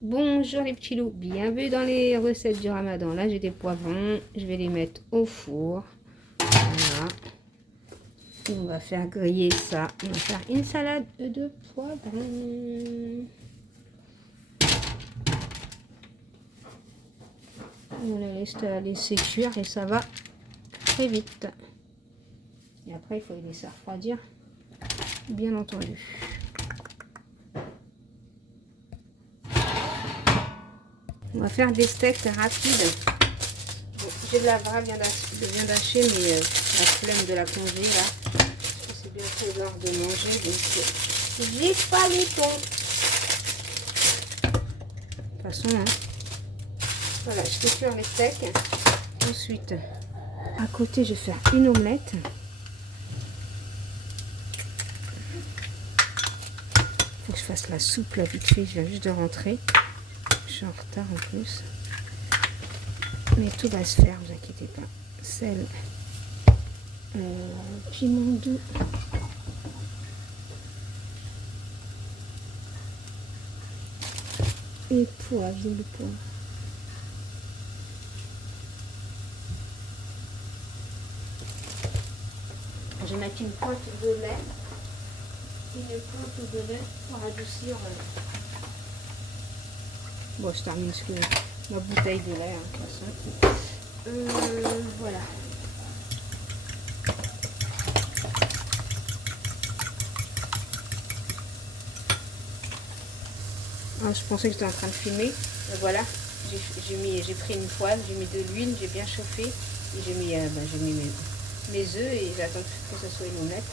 Bonjour les petits loups, bienvenue dans les recettes du ramadan. Là j'ai des poivrons, je vais les mettre au four. Voilà. Et on va faire griller ça. On va faire une salade de poivrons. On la laisse laisser cuire et ça va très vite. Et après il faut les laisser refroidir, bien entendu. On va faire des steaks rapides. Bon, j'ai de la vraie bien d'hacher, mais la flemme de la congeler là. C'est bientôt l'heure de manger, donc j'ai pas le temps. De toute façon, hein. Voilà, je fais cuire les steaks. Ensuite, à côté, je vais faire une omelette. Faut que je fasse la soupe là vite fait. Je viens juste de rentrer. Je suis en retard en plus. Mais tout va se faire, vous inquiétez pas. Sel, piment doux. Et poivre, le poivre. Je vais mettre une pointe de lait. Une pointe de lait pour adoucir. Bon, je termine ce que ma bouteille de lait, hein, de toute façon. Voilà. Ah, je pensais que j'étais en train de filmer. Voilà, j'ai pris une poêle, j'ai mis de l'huile, j'ai bien chauffé. Et j'ai mis, mes œufs et j'attends que ce soit une omelette.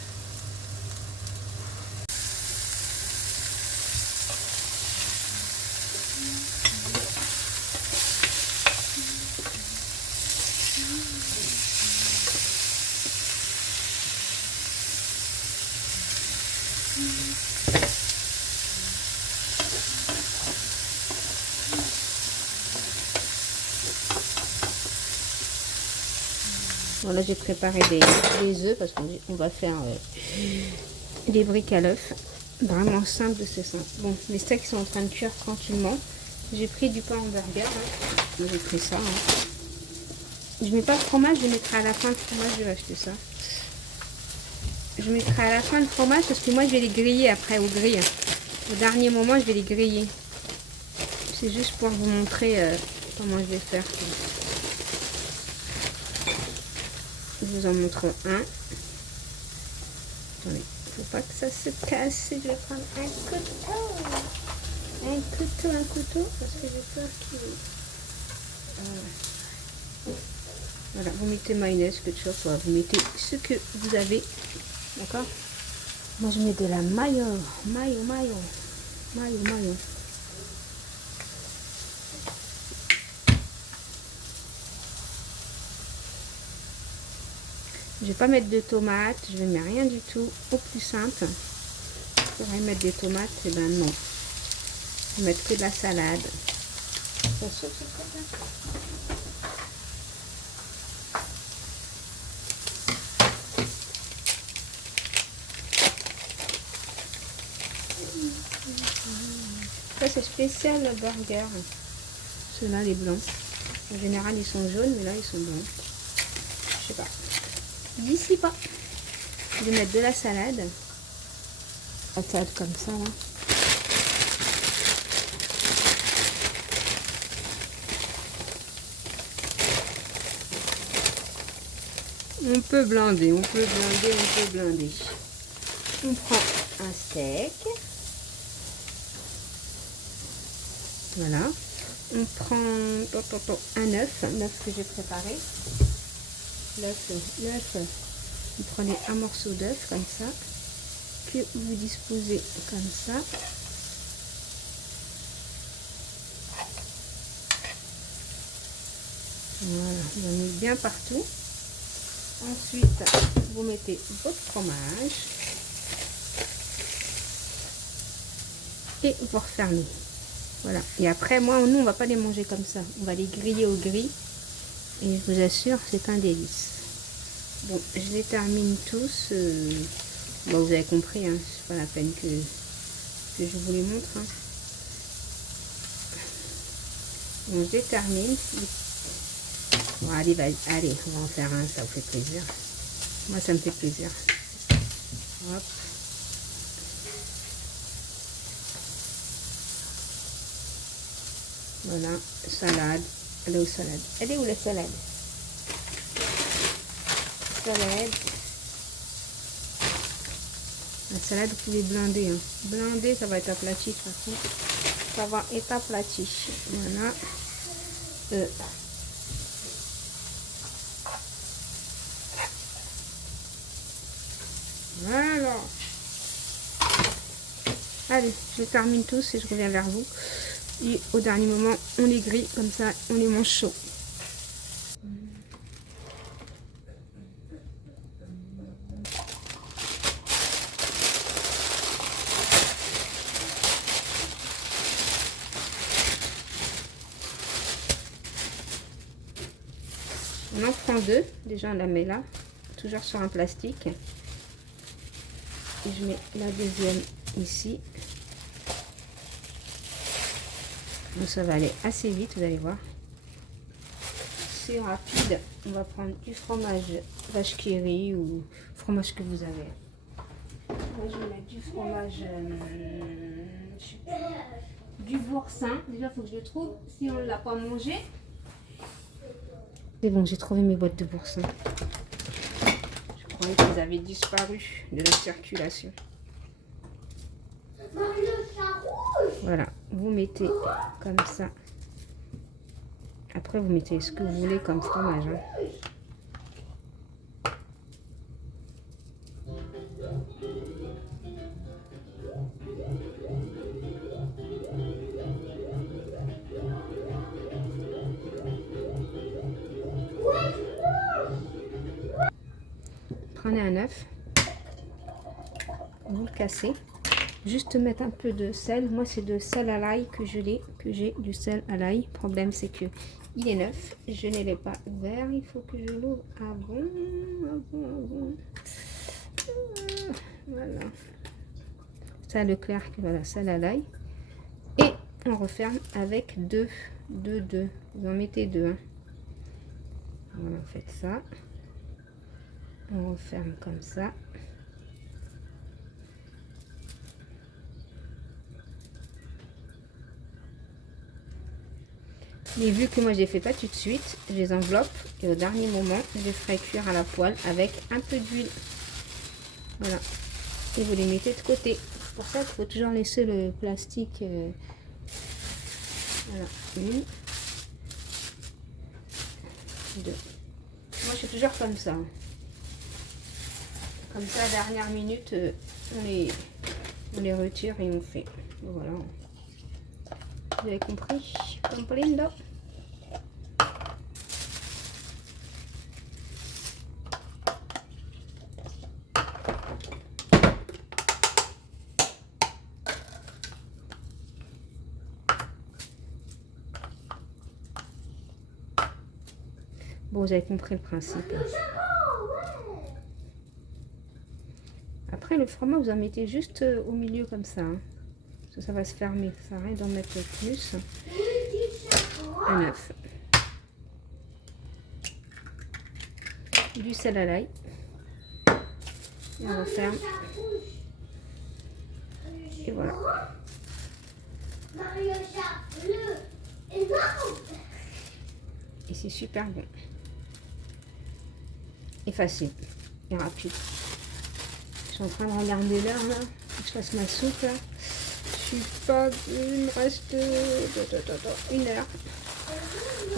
Voilà, j'ai préparé des œufs parce qu'on va faire des briques à l'œuf. Vraiment simple, c'est simple. Bon, les steaks sont en train de cuire tranquillement. J'ai pris du pain hamburger. Hein. J'ai pris ça. Hein. Je mets pas de fromage, je mettrai à la fin de fromage. Je vais acheter ça. Je mettrai à la fin de fromage parce que moi je vais les griller après au grill. Au dernier moment, je vais les griller. C'est juste pour vous montrer comment je vais faire. Je vous en montre un. Attendez, faut pas que ça se casse. Je vais prendre un couteau, parce que j'ai peur qu'il... Voilà, vous mettez mayonnaise, ketchup, vous mettez ce que vous avez, d'accord? Moi, je mets de la mayo. Je vais pas mettre de tomates, je vais mettre rien du tout, au plus simple. Je pourrais mettre des tomates, et ben non. Je vais mettre que de la salade. Ça c'est spécial le burger. Ceux-là, les blancs. En général, ils sont jaunes, mais là, ils sont blancs. Je sais pas. D'ici pas. Je vais mettre de la salade. La salade comme ça, là. On peut blinder. On prend un steak. Voilà. On prend un œuf que j'ai préparé. L'œuf, vous prenez un morceau d'œuf comme ça, que vous disposez comme ça. Voilà, vous en mettez bien partout. Ensuite, vous mettez votre fromage et vous refermez. Voilà. Et après, nous, on va pas les manger comme ça. On va les griller au grill. Et je vous assure, c'est un délice. Bon, je les termine tous. Bon, vous avez compris, hein, c'est pas la peine que je vous les montre. Hein. Donc je termine. Bon, allez, allez, on va en faire un, ça vous fait plaisir. Moi, ça me fait plaisir. Hop. Voilà, salade. Elle est où salade? Elle est où la salade? Salade. La salade, vous pouvez blinder. Hein. Blinder, ça va être aplati de toute façon. Ça va être aplati. Voilà. Voilà. Allez, je termine tous et je reviens vers vous. Et au dernier moment, on les grille comme ça, on les mange chaud. On en prend deux, déjà on la met là, toujours sur un plastique. Et je mets la deuxième ici. Donc ça va aller assez vite, vous allez voir. C'est rapide. On va prendre du fromage vache qui rit ou fromage que vous avez. Moi je vais mettre du fromage, du boursin. Déjà il faut que je le trouve. Si on ne l'a pas mangé. C'est bon, j'ai trouvé mes boîtes de boursin. Je croyais qu'elles avaient disparu de la circulation. Voilà, vous mettez comme ça. Après, vous mettez ce que vous voulez comme fromage. Hein. Prenez un œuf, vous le cassez. Juste mettre un peu de sel. Moi, c'est de sel à l'ail que j'ai du sel à l'ail. Le problème, c'est que il est neuf. Je ne l'ai pas ouvert. Il faut que je l'ouvre avant. Voilà. Ça, le clair, voilà, sel à l'ail. Et on referme avec deux. Vous en mettez deux. Hein. Voilà, faites ça. On referme comme ça. Et vu que moi je les fais pas tout de suite, je les enveloppe et au dernier moment je les ferai cuire à la poêle avec un peu d'huile. Voilà. Et vous les mettez de côté. C'est pour ça qu'il faut toujours laisser le plastique. Voilà. Une. Deux. Moi je suis toujours comme ça. Comme ça, à la dernière minute, on les retire et on fait. Voilà. Vous avez compris? Comprendo. Bon, vous avez compris le principe. Après, le format, vous en mettez juste au milieu comme ça. Hein. Ça va se fermer. Ça sert à rien d'en mettre plus. Un œuf. Du sel à l'ail. Et on referme. Et voilà. Et c'est super bon. Et facile. Et rapide. Je suis en train de regarder l'heure là. Je fasse ma soupe là. Je suis pas. Il me reste 1 heure.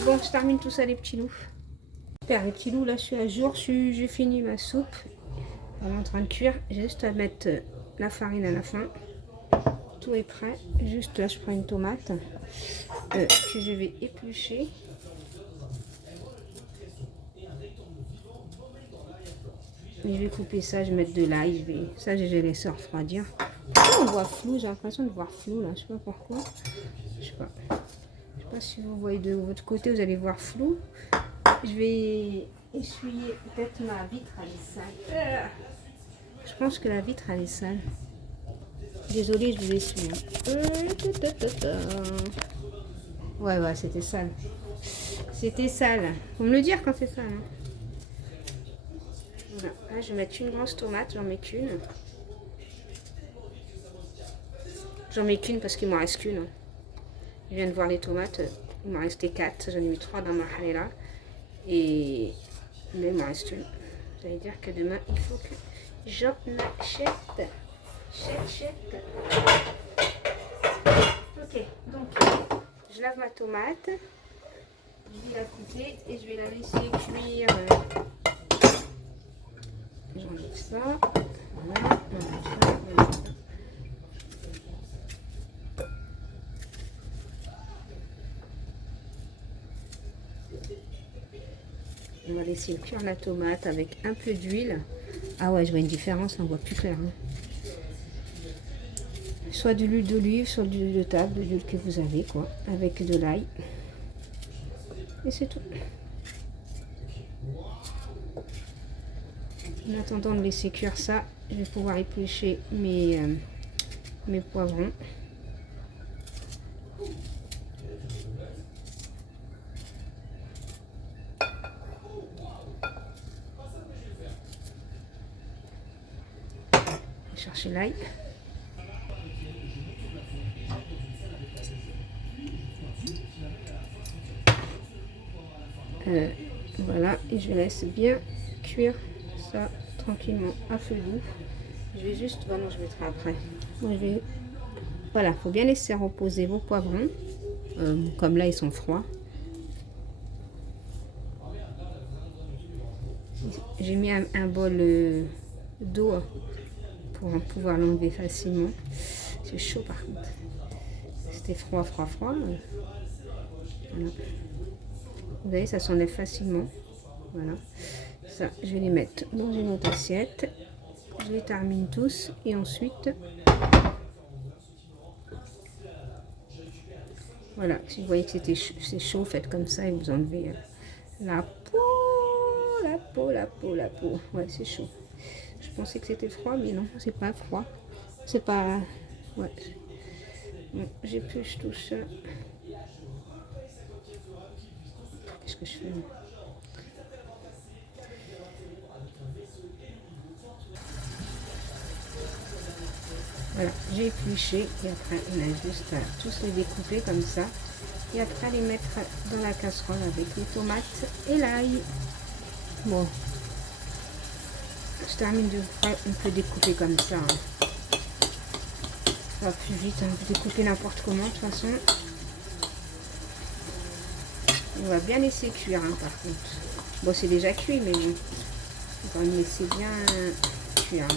Bon, je termine tout ça les petits loups. Super, les petits loups, là je suis à jour. J'ai fini ma soupe. Elle est en train de cuire. J'ai juste à mettre la farine à la fin. Tout est prêt. Juste là, je prends une tomate que je vais éplucher. Et je vais couper ça, je vais mettre de l'ail. Ça, je vais laisser refroidir. On voit flou, j'ai l'impression de voir flou là. Je sais pas pourquoi. Je sais pas si vous voyez de votre côté, vous allez voir flou. Je vais essuyer peut-être ma vitre, elle est sale. Je pense que la vitre elle est sale. Désolée, je vous essuie. Ouais, ouais, c'était sale. C'était sale. Faut me le dire quand c'est sale. Hein. Voilà. Là, je vais mettre une grosse tomate. J'en mets qu'une. J'en mets qu'une parce qu'il m'en reste qu'une. Je viens de voir les tomates. Il m'en restait 4. J'en ai mis 3 dans ma halela. Et mais il m'en reste une. Ça veut dire que demain, il faut que j'en achète. Chèque. Ok, donc je lave ma tomate. Je vais la couper et je vais la laisser cuire. J'enlève ça. Voilà, j'enlève ça, j'enlève ça. On va laisser cuire la tomate avec un peu d'huile. Ah ouais, je vois une différence, on voit plus clair. Hein. Soit de l'huile d'olive, soit de l'huile de table, de l'huile que vous avez, quoi, avec de l'ail. Et c'est tout. En attendant de laisser cuire ça, je vais pouvoir éplucher mes poivrons. Chercher l'ail. Voilà, et je laisse bien cuire ça tranquillement à feu doux. Je vais juste, non, je mettrai après. Moi, je vais, voilà, faut bien laisser reposer vos poivrons. Comme là, ils sont froids. J'ai mis un bol d'eau pour pouvoir l'enlever facilement. C'est chaud par contre. C'était froid. Voilà. Vous voyez, ça s'enlève facilement. Voilà. Ça, je vais les mettre dans une autre assiette. Je les termine tous et ensuite, voilà. Si vous voyez que c'est chaud, faites comme ça et vous enlevez la peau. Ouais, c'est chaud. Je pensais que c'était froid, mais non, c'est pas froid. C'est pas. Ouais. Bon, j'épluche tout ça. Qu'est-ce que je fais là? Voilà, j'ai épluché et après on a juste à tous les découper comme ça et après les mettre dans la casserole avec les tomates et l'ail. Bon, je termine de faire, on peut découper comme ça. Hein. Ça va plus vite, on peut découper n'importe comment de toute façon. On va bien laisser cuire hein, par contre. Bon, c'est déjà cuit, mais bon, on va le laisser bien cuire. Hein.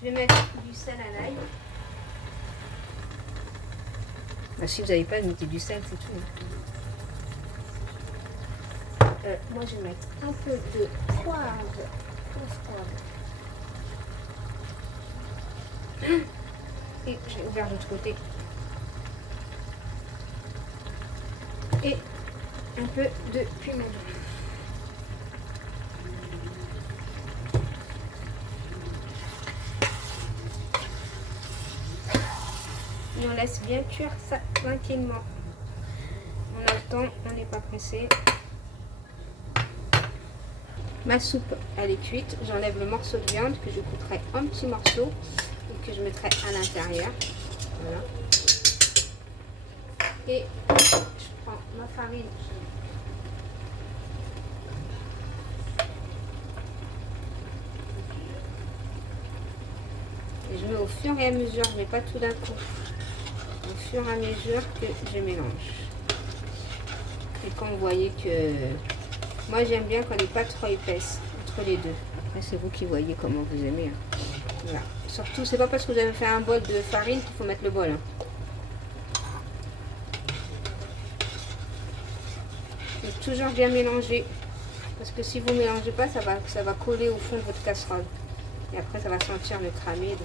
Je vais mettre du sel à l'ail. Ah, si vous n'avez pas, mettez du sel, c'est tout. Moi, je vais mettre un peu de poivre. Et j'ai ouvert de l'autre côté. Et un peu de piment. Et on laisse bien cuire ça tranquillement. On a le temps, on n'est pas pressé. Ma soupe, elle est cuite. J'enlève le morceau de viande que je couperai en petits morceaux et que je mettrai à l'intérieur. Voilà. Et je prends ma farine. Et je mets au fur et à mesure, je ne mets pas tout d'un coup. Au fur et à mesure que je mélange. Et quand vous voyez que... Moi j'aime bien quand elle n'est pas trop épaisse entre les deux. Après c'est vous qui voyez comment vous aimez. Hein. Voilà. Surtout c'est pas parce que vous avez fait un bol de farine qu'il faut mettre le bol. Hein. Donc, toujours bien mélanger Parce que si vous ne mélangez pas, ça va coller au fond de votre casserole. Et après, ça va sentir le cramé. Donc,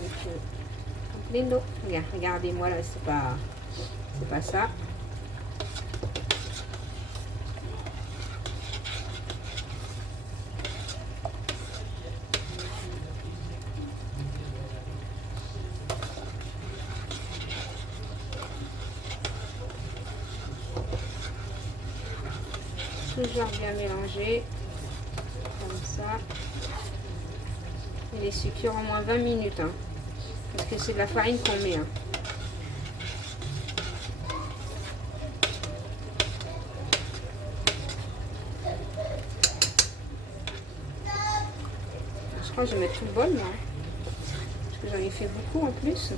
lindo. Regardez-moi là, c'est pas ça. Toujours bien mélanger, comme ça. Et laisser cuire au moins 20 minutes, hein, parce que c'est de la farine qu'on met. Hein. Je crois que je vais mettre tout le bol, moi, parce que j'en ai fait beaucoup en plus.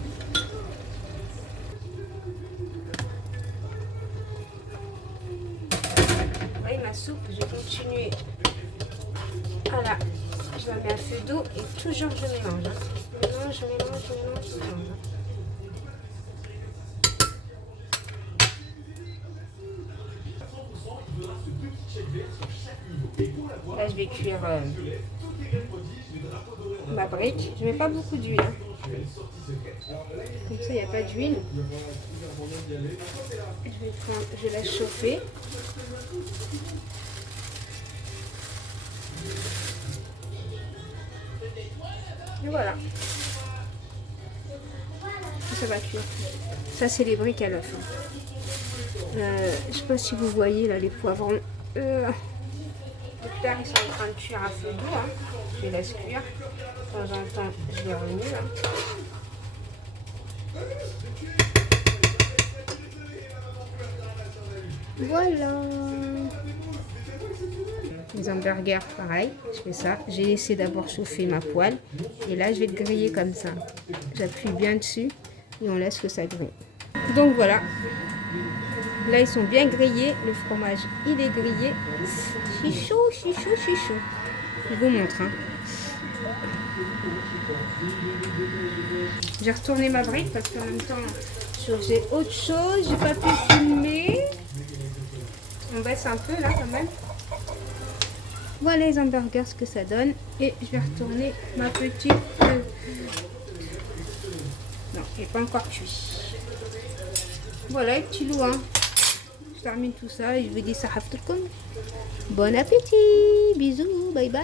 Ma soupe, je vais continuer. Voilà, je la mets à feu d'eau et toujours je mélange. Hein. Je mélange. Là, je vais cuire ma brique. Je mets pas beaucoup d'huile. Hein. Comme ça, il n'y a pas d'huile. Je laisse chauffer. Et voilà. Ça va cuire. Ça, c'est les briques à l'œuf. Je sais pas si vous voyez là les poivrons. Les terres, ils sont en train de cuire à feu doux. Hein. Je les laisse cuire. De temps en temps, je les remue. Hein. Voilà. Les hamburgers, pareil, je fais ça. J'ai laissé d'abord chauffer ma poêle. Et là, je vais le griller comme ça. J'appuie bien dessus et on laisse que ça grille. Donc voilà. Là, ils sont bien grillés. Le fromage, il est grillé. C'est chaud. Je vous montre. Hein. J'ai retourné ma brique parce qu'en même temps, je faisais autre chose. J'ai pas pu filmer. On baisse un peu là quand même. Voilà les hamburgers, ce que ça donne. Et je vais retourner ma petite... Non, il n'est pas encore cuit. Voilà les petits loups. Hein. Je termine tout ça et je vous dis ça. Bon appétit. Bisous. Bye bye.